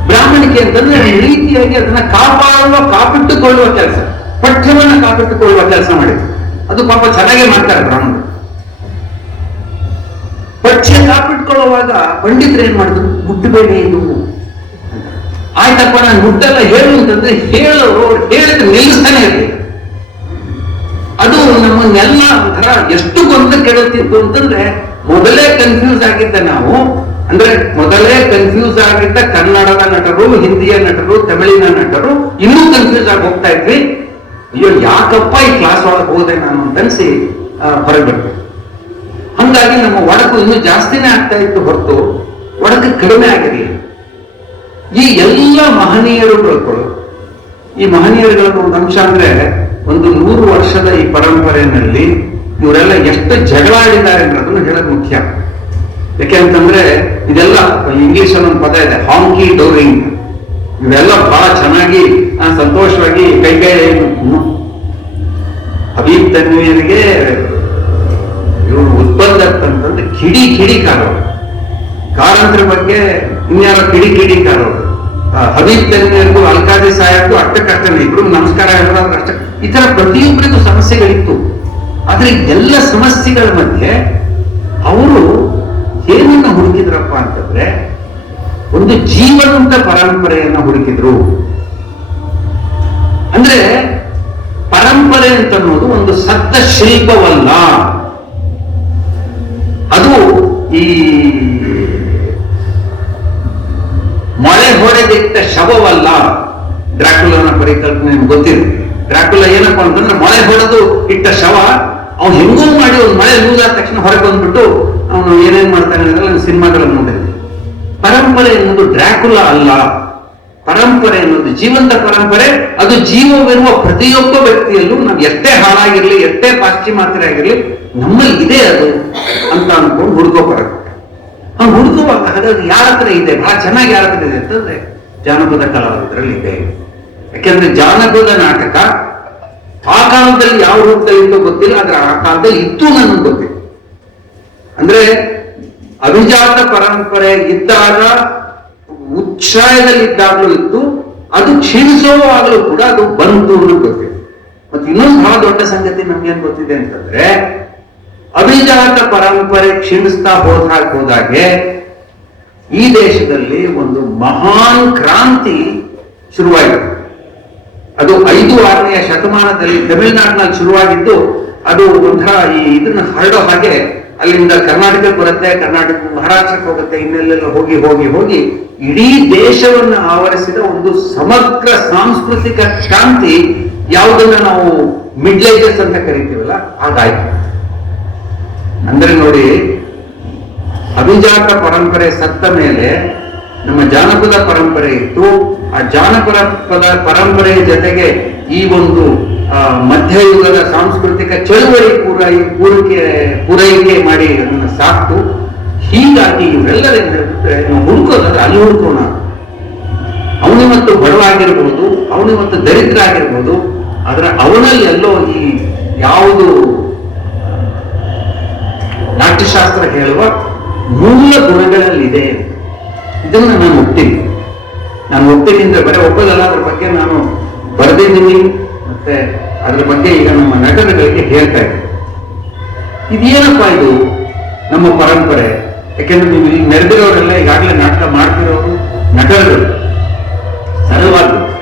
ಬ್ರಾಹ್ಮಣಿಕೆ ಅಂತಂದ್ರೆ ರೀತಿಯಾಗಿ ಅದನ್ನ ಕಾಪಾಡುವ, ಕಾಪಿಟ್ಟುಕೊಳ್ಳುವ ಕೆಲಸ. ಪಠ್ಯವನ್ನ ಕಾಪಿಟ್ಟುಕೊಳ್ಳುವ ಕೆಲಸ ಮಾಡಿದ್ರು. ಅದು ಪಾಪ ಚೆನ್ನಾಗೇ ಮಾಡ್ತಾರೆ ಬ್ರಾಹ್ಮಣರು. ಪಠ್ಯ ಕಾಪಿಟ್ಕೊಳ್ಳುವಾಗ ಪಂಡಿತರು ಏನ್ ಮಾಡಿದ್ರು? ಮುಟ್ಟಬೇಡಿ ಇದು. ಆಯ್ತಪ್ಪ, ನಾನು ಮುಟ್ಟಲ್ಲ ಹೇಳು ಅಂತಂದ್ರೆ ಹೇಳೋ ಹೇಳಿದ ಹೇಳಿದ್ರೆ ನಿಲ್ಲಿಸ್ತಾನೆ ಇರ್ಲಿ. ಅದು ನಮ್ಮನ್ನೆಲ್ಲ ಒಂಥರ ಎಷ್ಟು ಗೊಂದಲ ಕೇಳುತ್ತಿತ್ತು ಅಂತಂದ್ರೆ ಮೊದಲೇ ಕನ್ಫ್ಯೂಸ್ ಆಗಿದ್ದ ನಾವು. ಅಂದ್ರೆ ಮೊದಲೇ ಕನ್ಫ್ಯೂಸ್ ಆಗಿದ್ದ ಕನ್ನಡದ ನಟರು, ಹಿಂದಿಯ ನಟರು, ತಮಿಳಿನ ನಟರು ಇನ್ನೂ ಕನ್ಫ್ಯೂಸ್ ಆಗಿ ಹೋಗ್ತಾ ಇದ್ವಿ. ಅಯ್ಯೋ, ಯಾಕಪ್ಪ ಈ ಕ್ಲಾಸ್ ಒಳಗೆ ಹೋದೆ ನಾನು ಅಂತ ಅನ್ಸಿ ಹಂಗಾಗಿ ನಮ್ಮ ಒಡಕು ಇನ್ನೂ ಜಾಸ್ತಿನೇ ಆಗ್ತಾ ಇತ್ತು ಹೊರತು ಒಡಕು ಕಡಿಮೆ ಆಗಿರಲಿಲ್ಲ. ಈ ಎಲ್ಲ ಮಹನೀಯರುಗಳು ಈ ಮಹನೀಯರುಗಳ ಒಂದು ಅಂಶ ಅಂದ್ರೆ ಒಂದು ನೂರು ವರ್ಷದ ಈ ಪರಂಪರೆಯಲ್ಲಿ ಇವರೆಲ್ಲ ಎಷ್ಟು ಜಗಳಾಡಿದ್ದಾರೆ ಅನ್ನೋದನ್ನು ಹೇಳೋದು ಮುಖ್ಯ. ಯಾಕೆ ಅಂತಂದ್ರೆ ಇದೆಲ್ಲ ಇಂಗ್ಲಿಷ್ ಒಂದು ಪದ ಇದೆ ಹಾಂಕಿ ಡೋರಿಂಗ್ ಇವೆಲ್ಲ ಬಹಳ ಚೆನ್ನಾಗಿ ಸಂತೋಷವಾಗಿ ಕೈ ಕೈ ತನ್ವೀರಿಗೆ ಇವರು ಉತ್ಪನ್ನ ಅಂತಂದ್ರೆ ಕಿಡಿ ಕಿಡಿ ಕಾರವರು ಕಾರಂತರ ಬಗ್ಗೆ ಇನ್ಯಾರ ಕಿಡಿ ಕಿಡಿ ಕಾರವರು ಹಬೀಬ್ ಅಲ್ಕಾದಿ ಸಾಹೇಬ್ಗೂ ಅಷ್ಟಕ್ಕಷ್ಟೇ ಇಬ್ರು ನಮಸ್ಕಾರ ಹೇಳಿದ್ರೆ ಅಷ್ಟೇ. ಈ ತರ ಪ್ರತಿಯೊಬ್ಬರಿಗೂ ಸಮಸ್ಯೆಗಳಿತ್ತು. ಆದ್ರೆ ಎಲ್ಲ ಸಮಸ್ಯೆಗಳ ಮಧ್ಯೆ ಅವರು ಏನನ್ನ ಹುಡುಕಿದ್ರಪ್ಪ ಅಂತಂದ್ರೆ, ಒಂದು ಜೀವಂತ ಪರಂಪರೆಯನ್ನ ಹುಡುಕಿದ್ರು. ಅಂದ್ರೆ ಪರಂಪರೆ ಅಂತ ಅನ್ನೋದು ಒಂದು ಸತ್ತ ಶಿಲ್ಪವಲ್ಲ. ಅದು ಈ ಹೊಡೆದಿಟ್ಟ ಶವವಲ್ಲ. ಡ್ರಾಕುಲನ ಪರಿಕಲ್ಪನೆ ಗೊತ್ತಿದೆ. ಡ್ರಾಕುಲ ಏನಪ್ಪ ಅಂತಂದ್ರೆ ಮಳೆ ಹೊಡೆದು ಇಟ್ಟ ಶವ, ಅವ್ನು ಹೆಂಗೋ ಮಾಡಿ ಒಂದು ಮಳೆ ಲೂಸ್ ತಕ್ಷಣ ಹೊರಗೆ ಬಂದ್ಬಿಟ್ಟು ಅವನು ಏನೇನ್ ಮಾಡ್ತಾನೆ ಅಂದ್ರೆ ಸಿನಿಮಾಗಳನ್ನು ನೋಡಿದ್ವಿ ಪರಂಪರೆ ಎನ್ನುವುದು ಡ್ರಾಕುಲ ಅಲ್ಲ. ಪರಂಪರೆ ಎನ್ನುವುದು ಜೀವಂತ ಪರಂಪರೆ. ಅದು ಜೀವವಿರುವ ಪ್ರತಿಯೊಬ್ಬ ವ್ಯಕ್ತಿಯಲ್ಲೂ ನಾವು ಎಷ್ಟೇ ಹಾಳಾಗಿರ್ಲಿ, ಎಷ್ಟೇ ಪಾಶ್ಚಿಮಾತ್ಯರಾಗಿರ್ಲಿ ನಮ್ಮಲ್ಲಿ ಇದೆ ಅದು ಅಂತ ಅನ್ಕೊಂಡು ಹುಡುಕೋ ಪರಂಪರೆ ಅವ್ನು ಹುಡುಕುವಾಗ ಹಾಗಾದ್ರೆ ಯಾರ ಹತ್ರ ಇದೆ? ಬಹಳ ಚೆನ್ನಾಗಿ ಯಾರ ಹತ್ರ ಇದೆ ಅಂತಂದ್ರೆ ಜಾನಪದ ಕಲಾವಿದರಲ್ಲಿ ಇದೆ ಯಾಕೆಂದ್ರೆ ಜಾನಪದ ನಾಟಕ ಆ ಕಾಲದಲ್ಲಿ ಯಾವ ರೂಪದಲ್ಲಿ ಇತ್ತು ಗೊತ್ತಿಲ್ಲ, ಆದ್ರೆ ಆ ಕಾಲದಲ್ಲಿ ಇತ್ತು ನನಗೆ ಗೊತ್ತಿಲ್ಲ ಅಂದ್ರೆ ಅಭಿಜಾತ ಪರಂಪರೆ ಇದ್ದಾಗ ಉಚ್ಛ್ರಾಯದಲ್ಲಿದ್ದಾಗಲೂ ಇತ್ತು, ಅದು ಕ್ಷೀಣಿಸುವಾಗಲೂ ಕೂಡ ಅದು ಬಂತು ಅನ್ನೋದು ಗೊತ್ತಿದೆ. ಮತ್ತೆ ಇನ್ನೊಂದು ಬಹಳ ದೊಡ್ಡ ಸಂಗತಿ ನಮ್ಗೇನ್ ಗೊತ್ತಿದೆ ಅಂತಂದ್ರೆ, ಅಭಿಜಾತ ಪರಂಪರೆ ಕ್ಷೀಣಿಸ್ತಾ ಹೋದ ಹಾಗೆ ಹೋದಾಗೆ ಈ ದೇಶದಲ್ಲಿ ಒಂದು ಮಹಾನ್ ಕ್ರಾಂತಿ ಶುರುವಾಯಿತು. ಅದು ಐದು ಆರನೆಯ ಶತಮಾನದಲ್ಲಿ ತಮಿಳುನಾಡಿನಲ್ಲಿ ಶುರುವಾಗಿದ್ದು, ಅದು ಒಂಥರ ಈ ಇದನ್ನ ಹರಡೋ ಹಾಗೆ ಅಲ್ಲಿಂದ ಕರ್ನಾಟಕಕ್ಕೆ ಬರುತ್ತೆ ಕರ್ನಾಟಕ ಮಹಾರಾಷ್ಟ್ರಕ್ಕೆ ಹೋಗುತ್ತೆ, ಇನ್ನೆಲ್ಲೆಲ್ಲ ಹೋಗಿ ಹೋಗಿ ಹೋಗಿ ಇಡೀ ದೇಶವನ್ನು ಆವರಿಸಿದ ಒಂದು ಸಮಗ್ರ ಸಾಂಸ್ಕೃತಿಕ ಕ್ರಾಂತಿ ಯಾವುದನ್ನ ನಾವು ಮಿಡ್ಲೇಜಸ್ ಅಂತ ಕರಿತೀವಲ್ಲ, ಹಾಗಾಯ್ತು. ಅಂದ್ರೆ ನೋಡಿ ಅಭಿಜಾತ ಪರಂಪರೆ ಸತ್ತ ಮೇಲೆ ನಮ್ಮ ಜಾನಪದ ಪರಂಪರೆ ಇತ್ತು. ಆ ಜಾನಪದ ಪದ ಪರಂಪರೆಯ ಜೊತೆಗೆ ಈ ಒಂದು ಮಧ್ಯಯುಗದ ಸಾಂಸ್ಕೃತಿಕ ಚಳುವಳಿ ಪೂರೈ, ಪೂರೈಕೆ ಪೂರೈಕೆ ಮಾಡಿ ಅದನ್ನು ಸಾಕ್ತು. ಹೀಗಾಗಿ ಇವರೆಲ್ಲರ ಹೇಳ್ಬಿಟ್ರೆ ನಾವು ಹುಡುಕೋದಾದ್ರೆ ಅಲ್ಲಿ ಹುಡುಕೋಣ. ಅವನಿವತ್ತು ಬಡವ ಆಗಿರ್ಬೋದು ಅವನಿವತ್ತು ದರಿದ್ರ ಆಗಿರ್ಬೋದು, ಆದ್ರೆ ಅವನಲ್ಲಿ ಎಲ್ಲೋ ಈ ಯಾವುದು ನಾಟ್ಯಶಾಸ್ತ್ರ ಹೇಳುವ ಮೂಲ ಗುಣಗಳಲ್ಲಿದೆ ಇದನ್ನು ನಾನು ಒಪ್ತೀನಿ. ನಾನು ಒಪ್ತೀನಿ ಅಂದ್ರೆ ಬರೀ ಒಪ್ಪದಲ್ಲ, ಅದ್ರ ಬಗ್ಗೆ ನಾನು ಬರೆದಿದ್ದೀನಿ. ಮತ್ತೆ ಅದ್ರ ಬಗ್ಗೆ ಈಗ ನಮ್ಮ ನಟನೆಗಳಿಗೆ ಹೇಳ್ತಾ ಇದ್ದೀನಿ. ಇದೇನಪ್ಪ ಇದು? ನಮ್ಮ ಪರಂಪರೆ. ಯಾಕೆಂದ್ರೆ ನೀವು ಇಲ್ಲಿ ನೆರೆದಿರೋರೆಲ್ಲ ಈಗಾಗಲೇ ನಾಟಕ ಮಾಡ್ತಿರೋರು ನಟರು ಸರಳವಾದ್ರು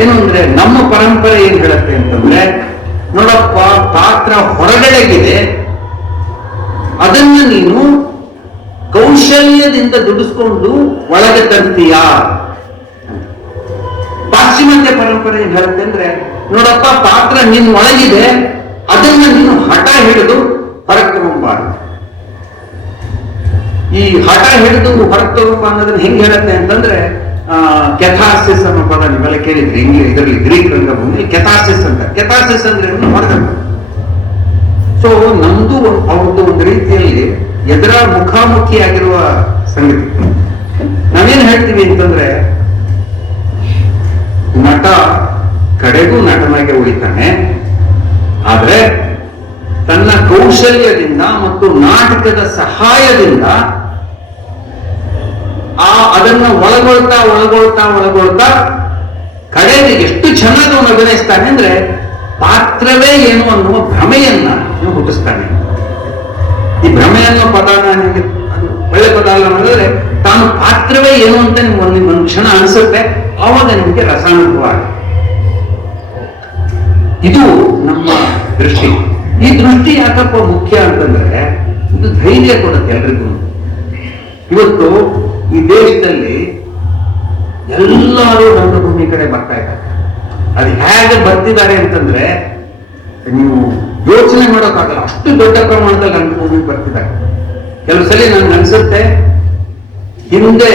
ಏನು ಅಂದ್ರೆ ನಮ್ಮ ಪರಂಪರೆ ಏನ್ ಹೇಳುತ್ತೆ ಅಂತಂದ್ರೆ, ನೋಡಪ್ಪ, ಪಾತ್ರ ಹೊರಗಡೆಗಿದೆ. ಅದನ್ನ ನೀನು ಕೌಶಲ್ಯದಿಂದ ದುಡಿಸ್ಕೊಂಡು ಒಳಗೆ ತರ್ತೀಯಾ? ಪಾಶ್ಚಿಮಾತ್ಯ ಪರಂಪರೆ ಏನ್ ಹೇಳುತ್ತೆ ಅಂದ್ರೆ, ನೋಡಪ್ಪ, ಪಾತ್ರ ನಿನ್ ಒಳಗಿದೆ, ಅದನ್ನ ನೀನು ಹಠ ಹಿಡಿದು ಹೊರಗೆ ತಗೊಂಬಾರ್ದು. ಈ ಹಠ ಹಿಡಿದು ಹೊರಗೆ ತಗೊಂಬ ಅನ್ನೋದನ್ನ ಹೆಂಗ್ ಹೇಳುತ್ತೆ ಅಂತಂದ್ರೆ ಕೆಥಾಸಿಸ್ ಅನ್ನೋ ಪದ ನೀವೆಲ್ಲ ಕೇಳಿದ್ರಿ ಇಂಗ್ಲಿಷ್ ಇದರಲ್ಲಿ ಗ್ರೀಕ್ ರಂಗಭೂಮಿ ಕೆಥಾಸಿಸ್ ಅಂತ. ಕೆಥಾಸಿಸ್ ಅಂದ್ರೆ ಹೊರಗೆ ಸೊ ನಮ್ದು ಅವ್ರದ್ದು ಒಂದು ರೀತಿಯಲ್ಲಿ ಎದುರ ಮುಖಾಮುಖಿಯಾಗಿರುವ ಸಂಗತಿ. ನಾವೇನ್ ಹೇಳ್ತೀವಿ ಅಂತಂದ್ರೆ, ನಟ ಕಡೆಗೂ ನಟನಾಗೆ ಉಳಿತಾನೆ, ಆದ್ರೆ ತನ್ನ ಕೌಶಲ್ಯದಿಂದ ಮತ್ತು ನಾಟಕದ ಸಹಾಯದಿಂದ ಆ ಅದನ್ನ ಒಳಗೊಳ್ತಾ ಒಳಗೊಳ್ತಾ ಒಳಗೊಳ್ತಾ ಕಡೆಗೆ ಎಷ್ಟು ಚೆನ್ನಾಗಿ ಅವನು ಅಭಿನಯಿಸ್ತಾನೆ ಅಂದ್ರೆ ಪಾತ್ರವೇ ಏನು ಅನ್ನುವ ಭ್ರಮೆಯನ್ನ ಹುಟ್ಟಿಸ್ತಾನೆ. ಈ ಭ್ರಮೆ ಅನ್ನೋ ಪದ ಅದು ಒಳ್ಳೆ ಪದ ಅಲ್ಲ ಅನ್ನೋದಾದ್ರೆ ತಾನು ಪಾತ್ರವೇ ಏನು ಅಂತ ನಿಮ್ಗೆ ಒಂದು ಒಂದು ಕ್ಷಣ ಅನಿಸುತ್ತೆ, ಆವಾಗ ನಿಮಗೆ ರಸಾನುಭವ ಆಗುತ್ತೆ. ಇದು ನಮ್ಮ ದೃಷ್ಟಿ. ಈ ದೃಷ್ಟಿ ಯಾಕಪ್ಪ ಮುಖ್ಯ ಅಂತಂದ್ರೆ ಇದು ಧೈರ್ಯ ಕೊಡುತ್ತೆ ಎಲ್ರಿಗೂ. ಇವತ್ತು ಈ ದೇಶದಲ್ಲಿ ಎಲ್ಲರೂ ರಂಗಭೂಮಿ ಕಡೆ ಬರ್ತಾ ಇದ್ದಾರೆ. ಅದು ಹೇಗೆ ಬರ್ತಿದ್ದಾರೆ ಅಂತಂದ್ರೆ, ನೀವು ಯೋಚನೆ ಮಾಡೋಕ್ಕಾಗಲ್ಲ. ಅಷ್ಟು ದೊಡ್ಡ ಪ್ರಮಾಣದಲ್ಲಿ ರಂಗಭೂಮಿ ಬರ್ತಿದ್ದಾರೆ ಕೆಲವು ಸಲ ನನ್ಗೆ ಅನ್ಸುತ್ತೆ, ಹಿಂದೆ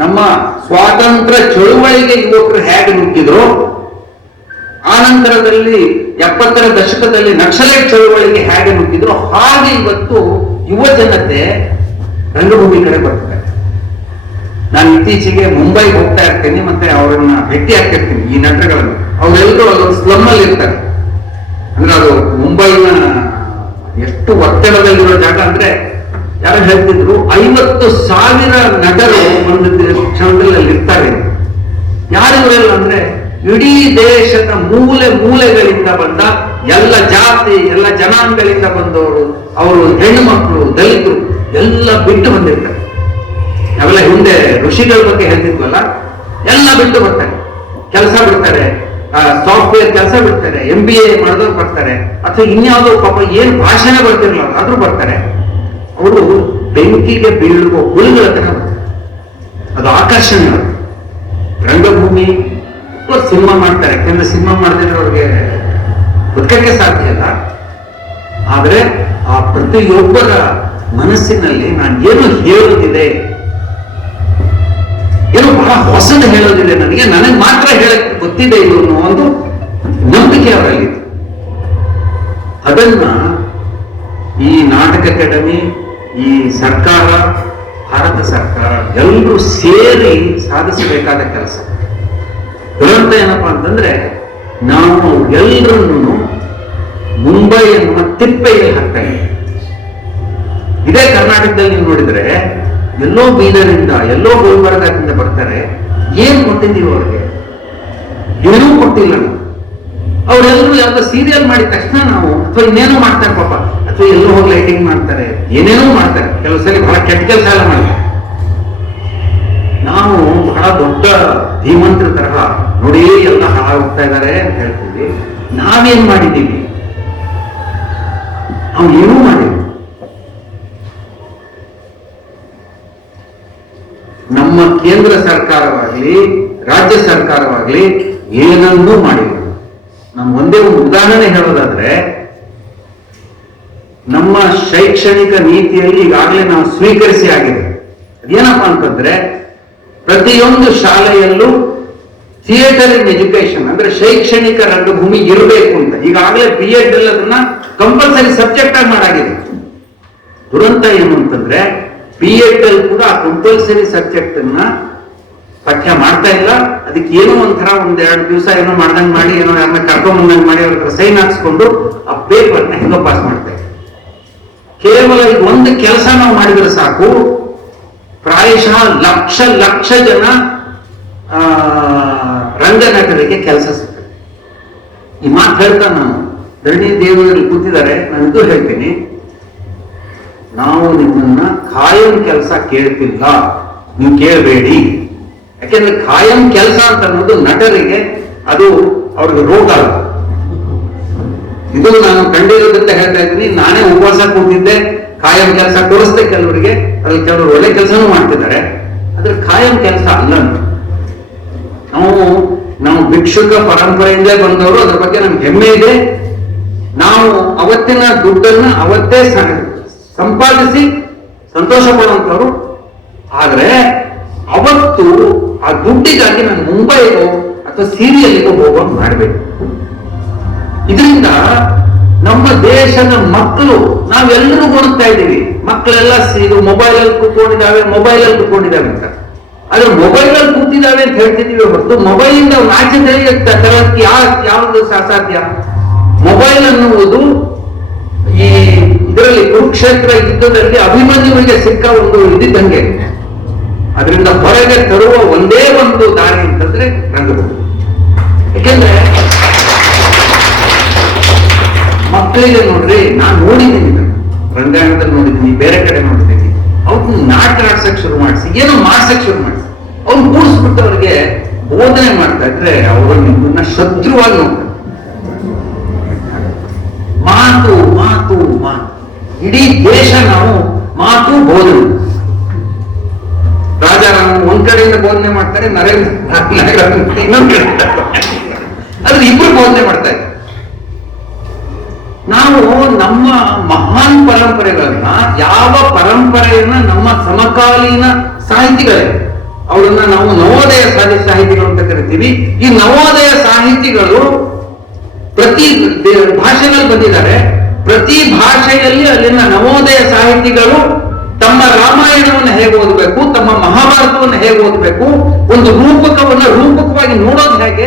ನಮ್ಮ ಸ್ವಾತಂತ್ರ್ಯ ಚಳುವಳಿಗೆ ಯುವಕರು ಹೇಗೆ ನುಗ್ಗಿದ್ರು ಆನಂತರದಲ್ಲಿ ಎಪ್ಪತ್ತರ ದಶಕದಲ್ಲಿ ನಕ್ಸಲೈಟ್ ಚಳುವಳಿಗೆ ಹೇಗೆ ನುಗ್ಗಿದ್ರು, ಹಾಗೆ ಇವತ್ತು ಯುವ ಜನತೆ ರಂಗಭೂಮಿ ಕಡೆ ಬರ್ತಾರೆ ನಾನು ಇತ್ತೀಚೆಗೆ ಮುಂಬೈಗೆ ಹೋಗ್ತಾ ಇರ್ತೀನಿ, ಮತ್ತೆ ಅವರನ್ನ ಭೇಟಿ ಆಗ್ತಿರ್ತೀನಿ ಈ ನಟರುಗಳನ್ನು. ಅವರೆಲ್ಲರೂ ಅಲ್ಲೊಂದು ಸ್ಲಮ್ ಅಲ್ಲಿ ಇರ್ತಾರೆ. ಅಂದ್ರೆ ಅದು ಮುಂಬೈನ ಎಷ್ಟು ಒತ್ತಡದಲ್ಲಿರೋ ಜಾಗ ಅಂದ್ರೆ ಯಾರು ಹೇಳ್ತಿದ್ರು ಐವತ್ತು ಸಾವಿರ ನಟರು ಒಂದು ಕ್ಷಣದಲ್ಲಿ ಅಲ್ಲಿ ಇರ್ತಾರೆ. ಯಾರಿವರೆಲ್ಲ ಅಂದ್ರೆ ಇಡೀ ದೇಶದ ಮೂಲೆ ಮೂಲೆಗಳಿಂದ ಬಂದ ಎಲ್ಲ ಜಾತಿ, ಎಲ್ಲ ಜನಾಂಗಗಳಿಂದ ಬಂದವರು, ಅವರು ಹೆಣ್ಣು ಮಕ್ಕಳು ದಲಿತರು ಎಲ್ಲ ಬಿಟ್ಟು ಬಂದಿರ್ತಾರೆ. ನಾವೆಲ್ಲ ಹಿಂದೆ ಋಷಿಗಳ ಬಗ್ಗೆ ಹೇಳ್ತಿದ್ವಲ್ಲ, ಎಲ್ಲ ಬಿಟ್ಟು ಬರ್ತಾರೆ. ಕೆಲಸ ಬಿಡ್ತಾರೆ. ಸಾಫ್ಟ್ವೇರ್ ಕೆಲಸ ಬಿಡ್ತಾರೆ ಎಂ ಬಿ ಎ ಮಾಡಿದವ್ರು ಬರ್ತಾರೆ, ಅಥವಾ ಇನ್ಯಾವುದೋ ಪಾಪ ಏನ್ ಭಾಷಣ ಬರ್ತಿರಲ್ಲ ಆದ್ರೂ ಬರ್ತಾರೆ. ಅವರು ಬೆಂಕಿಗೆ ಬೀಳುವ ಹುಲ್ಗಳ ತರ ಅದು ಆಕರ್ಷಣೆ. ರಂಗಭೂಮಿ ಸಿನಿಮಾ ಮಾಡ್ತಾರೆ. ಯಾಕಂದ್ರೆ ಸಿನಿಮಾ ಮಾಡದಿದ್ರೆ ಅವ್ರಿಗೆ ಬದುಕಕ್ಕೆ ಸಾಧ್ಯ ಇಲ್ಲ. ಆದ್ರೆ ಆ ಪ್ರತಿಯೊಬ್ಬರ ಮನಸ್ಸಿನಲ್ಲಿ ನಾನು ಏನು ಹೇಳುತ್ತಿದೆ ಏನು ಬಹಳ ಹೊಸದು ಹೇಳೋದಿದೆ ನನಗೆ. ನನಗೆ ಮಾತ್ರ ಹೇಳಕ್ಕೆ ಗೊತ್ತಿದೆ ಇದು ಅನ್ನೋ ಒಂದು ನಂಬಿಕೆ ಅವರಲ್ಲಿ. ಅದನ್ನ ಈ ನಾಟಕ ಅಕಾಡೆಮಿ, ಈ ಸರ್ಕಾರ, ಭಾರತ ಸರ್ಕಾರ ಎಲ್ಲರೂ ಸೇರಿ ಸಾಧಿಸಬೇಕಾದ ಕೆಲಸ. ದುರಂತ ಏನಪ್ಪಾ ಅಂತಂದ್ರೆ, ನಾವು ಎಲ್ಲರನ್ನು ಮುಂಬೈ ಎನ್ನುವ ತಿಪ್ಪೆಯಲ್ಲಿ ಹಾಕ್ತಾ ಇದ್ದೀವಿ. ಇದೇ ಕರ್ನಾಟಕದಲ್ಲಿ ನೋಡಿದ್ರೆ ಎಲ್ಲೋ ಬೀದರಿಂದ ಎಲ್ಲೋ ಗುಲ್ಬರ್ಗದಿಂದ ಬರ್ತಾರೆ, ಏನ್ ಕೊಟ್ಟಿದ್ದೀವಿ ಅವ್ರಿಗೆ? ಏನೂ ಕೊಟ್ಟಿಲ್ಲ ನಾವು. ಅವರೆಲ್ಲರೂ ಯಾವ್ದು ಸೀರಿಯಲ್ ಮಾಡಿದ ತಕ್ಷಣ ನಾವು, ಅಥವಾ ಇನ್ನೇನೋ ಮಾಡ್ತಾರೆ ಪಾಪ, ಅಥವಾ ಎಲ್ಲೋ ಹೋಗಿ ಲೈಟಿಂಗ್ ಮಾಡ್ತಾರೆ, ಏನೇನೋ ಮಾಡ್ತಾರೆ. ಕೆಲವು ಸಲ ಬಹಳ ಕೆಟ್ಟ ಕೆಲಸ ಎಲ್ಲ ಮಾಡ್ತಾರೆ. ನಾವು ಬಹಳ ದೊಡ್ಡ ಧೀಮಂತರ ತರಹ ನೋಡಿ ಎಲ್ಲ ಹಾಳಾಗ್ತಾ ಇದ್ದಾರೆ ಅಂತ ಹೇಳ್ತೀವಿ. ನಾವೇನ್ ಮಾಡಿದ್ದೀವಿ? ನಾವು ಏನೂ ಮಾಡಿಲ್ಲ. ನಮ್ಮ ಕೇಂದ್ರ ಸರ್ಕಾರವಾಗಲಿ, ರಾಜ್ಯ ಸರ್ಕಾರವಾಗಲಿ ಏನನ್ನೂ ಮಾಡಿಲ್ಲ. ನಮ್ಮ ಒಂದೇ ಒಂದು ಉದಾಹರಣೆ ಹೇಳೋದಾದ್ರೆ, ನಮ್ಮ ಶೈಕ್ಷಣಿಕ ನೀತಿಯಲ್ಲಿ ಈಗಾಗಲೇ ನಾವು ಸ್ವೀಕರಿಸಿ ಆಗಿದೆ ಅದೇನಪ್ಪ ಅಂತಂದ್ರೆ, ಪ್ರತಿಯೊಂದು ಶಾಲೆಯಲ್ಲೂ ಥಿಯೇಟರ್ ಇನ್ ಎಜುಕೇಶನ್ ಅಂದ್ರೆ ಶೈಕ್ಷಣಿಕ ರಂಗಭೂಮಿ ಇರಬೇಕು ಅಂತ. ಈಗಾಗಲೇ ಬಿ ಎಡ್ ಅದನ್ನ ಕಂಪಲ್ಸರಿ ಸಬ್ಜೆಕ್ಟ್ ಆಗಿ ಮಾಡಾಗಿದೆ. ದುರಂತ ಏನು ಅಂತಂದ್ರೆ ಬಿ ಎಡ್ ಅಲ್ಲಿ ಕೂಡ ಕಂಪಲ್ಸರಿ ಸಬ್ಜೆಕ್ಟ್ ಅನ್ನ ಪಠ್ಯ ಮಾಡ್ತಾ ಇಲ್ಲ. ಅದಕ್ಕೆ ಏನೋ ಒಂಥರ ಒಂದ್ ಎರಡು ದಿವಸ ಏನೋ ಮಾಡ್ದಂಗ್ ಮಾಡಿ, ಏನೋ ಯಾರನ್ನ ಕರ್ಕೊಂಡ್ ಬಂದಂಗ್ ಮಾಡಿ ಅವ್ರ ಸೈನ್ ಹಾಕ್ಸ್ಕೊಂಡು ಆ ಪೇಪರ್ನ ಹೆಂಗೋ ಪಾಸ್ ಮಾಡ್ತಾ ಕೇವಲ ಈಗ ಒಂದು ಕೆಲಸ ನಾವು ಮಾಡಿದ್ರೆ ಸಾಕು. ಪ್ರಾಯಶಃ ಲಕ್ಷ ಲಕ್ಷ ಜನ ರಂಗನಟರಿಗೆ ಕೆಲಸ ಸಿಗ್ತದೆ. ಈ ಮಾತು ಹೇಳ್ತಾ ನಾನು. ಧರಣಿ ದೇವರಲ್ಲಿ ಕೂತಿದ್ದಾರೆ. ನಾನು ಇದು ಹೇಳ್ತೀನಿ. ನಾವು ನಿಮ್ಮನ್ನ ಖಾಯಂ ಕೆಲಸ ಕೇಳ್ತಿಲ್ಲ. ನೀವು ಕೇಳಬೇಡಿ. ಯಾಕೆಂದ್ರೆ ಖಾಯಂ ಕೆಲಸ ಅಂತ ಅನ್ನೋದು ನಟರಿಗೆ ಅದು ಅವ್ರಿಗೆ ರೋಗ ಇದು ನಾನು ಕಂಡಿರೋದಂತ ಹೇಳ್ತಾ ಇದ್ದೀನಿ. ನಾನೇ ಉಪವಾಸ ಕೂತಿದ್ದೆ. ಖಾಯಂ ಕೆಲಸ ಕೊಡಿಸ್ದೆ ಕೆಲವರಿಗೆ. ಅದ್ರಲ್ಲಿ ಕೆಲವರು ಒಳ್ಳೆ ಕೆಲಸನೂ ಮಾಡ್ತಿದ್ದಾರೆ. ಅದ್ರ ಖಾಯಂ ಕೆಲಸ ಅಲ್ಲ. ನಾವು ನಾವು ಭಿಕ್ಷುಕ ಪರಂಪರೆಯಿಂದ ಬಂದವರು, ಅದ್ರ ಬಗ್ಗೆ ನಮ್ಗೆ ಹೆಮ್ಮೆ ಇದೆ. ನಾವು ಅವತ್ತಿನ ದುಡ್ಡನ್ನ ಅವತ್ತೇ ಸ- ಸಂಪಾದಿಸಿ ಸಂತೋಷ ಪಡುವಂಥವ್ರು ಆದರೆ ಅವತ್ತು ಆ ದುಡ್ಡಿಗಾಗಿ ನಾನು ಮುಂಬೈಗೋ ಅಥವಾ ಸೀರಿಯಲ್ಗೋ ಹೋಗೋ ಮಾಡಬೇಕು. ಇದರಿಂದ ನಮ್ಮ ದೇಶದ ಮಕ್ಕಳು, ನಾವೆಲ್ಲರೂ ಕೊಡ್ತಾ ಇದ್ದೀವಿ. ಮಕ್ಕಳೆಲ್ಲ ಇದು ಮೊಬೈಲ್ ಅಲ್ಲಿ ಕೂತ್ಕೊಂಡಿದ್ದಾವೆ ಮೊಬೈಲ್ ಅಲ್ಲಿ ಕೂತ್ಕೊಂಡಿದ್ದಾವೆ ಅಂತ. ಆದ್ರೆ ಮೊಬೈಲ್ ಅಲ್ಲಿ ಕೂತಿದ್ದಾವೆ ಅಂತ ಹೇಳ್ತಿದ್ದೀವಿ ಹೊರತು ಮೊಬೈಲ್ ಇಂದ ಅವ್ನು ಆಚೆ ತೆಗೆಯಕ್ಕೆ ತರಕ್ಕೆ ಯಾ ಯಾವುದು ಅಸಾಧ್ಯ? ಮೊಬೈಲ್ ಅನ್ನುವುದು ಈ ಇದರಲ್ಲಿ ಕುರುಕ್ಷೇತ್ರ ಯುದ್ಧದಲ್ಲಿ ಅಭಿಮನ್ಯುವಿಗೆ ಸಿಕ್ಕ ಒಂದು ಇದ್ದಿದ್ದಂಗೆ ಅದರಿಂದ ಹೊರಗೆ ತರುವ ಒಂದೇ ಒಂದು ದಾರಿ ಅಂತಂದ್ರೆ ರಂಗಭೂಮಿ. ಯಾಕೆಂದ್ರೆ ಮಕ್ಕಳಿಗೆ ನೋಡ್ರಿ, ನಾನು ನೋಡಿದ್ದೀನಿ. ರಂಗಾಯಣದಲ್ಲಿ ನೋಡಿದ್ದೀನಿ, ಬೇರೆ ಕಡೆ ನೋಡಿದ್ದೀನಿ. ಅವ್ರನ್ನ ನಾಟಕ ಆಡ್ಸಕ್ ಶುರು ಮಾಡಿಸಿ, ಏನೋ ಮಾಡ್ಸಕ್ ಶುರು ಮಾಡಿಸಿ. ಅವ್ನು ಕೂಡಿಸ್ಬಿಟ್ಟು ಅವ್ರಿಗೆ ಬೋಧನೆ ಮಾಡ್ತಾ ಇದ್ರೆ ಅವರು ನಿಮ್ಮನ್ನ ಶತ್ರುವಾಗಿ ನೋಡ್ತಾರೆ. ಮಾತು ಮಾತು ಮಾತು. ಇಡೀ ದೇಶ ನಾವು ಮಾತು ಬೋಧನೆ. ರಾಜ ಒಂದ್ ಕಡೆಯಿಂದ ಬೋಧನೆ ಮಾಡ್ತಾರೆ, ನರೇಂದ್ರ ಇನ್ನೊಂದ್ ಕಡೆ. ಆದ್ರೆ ಇಬ್ರು ಬೋಧನೆ ಮಾಡ್ತಾ ಇದ್ದಾರೆ. ನಾವು ನಮ್ಮ ಮಹಾನ್ ಪರಂಪರೆಗಳನ್ನ, ಯಾವ ಪರಂಪರೆಯನ್ನ, ನಮ್ಮ ಸಮಕಾಲೀನ ಸಾಹಿತಿಗಳೇ, ಅವರನ್ನ ನಾವು ನವೋದಯ ಸಾಹಿತ್ಯ ಸಾಹಿತಿಗಳು ಅಂತ ಕರಿತೀವಿ. ಈ ನವೋದಯ ಸಾಹಿತಿಗಳು ಪ್ರತಿ ಭಾಷೆನಲ್ಲಿ ಬಂದಿದ್ದಾರೆ. ಪ್ರತಿ ಭಾಷೆಯಲ್ಲಿ ಅಲ್ಲಿನ ನವೋದಯ ಸಾಹಿತಿಗಳು ತಮ್ಮ ರಾಮಾಯಣವನ್ನು ಹೇಗೆ ಓದಬೇಕು, ತಮ್ಮ ಮಹಾಭಾರತವನ್ನು ಹೇಗೆ ಓದಬೇಕು, ಒಂದು ರೂಪಕವನ್ನು ರೂಪಕವಾಗಿ ನೋಡೋದು ಹೇಗೆ?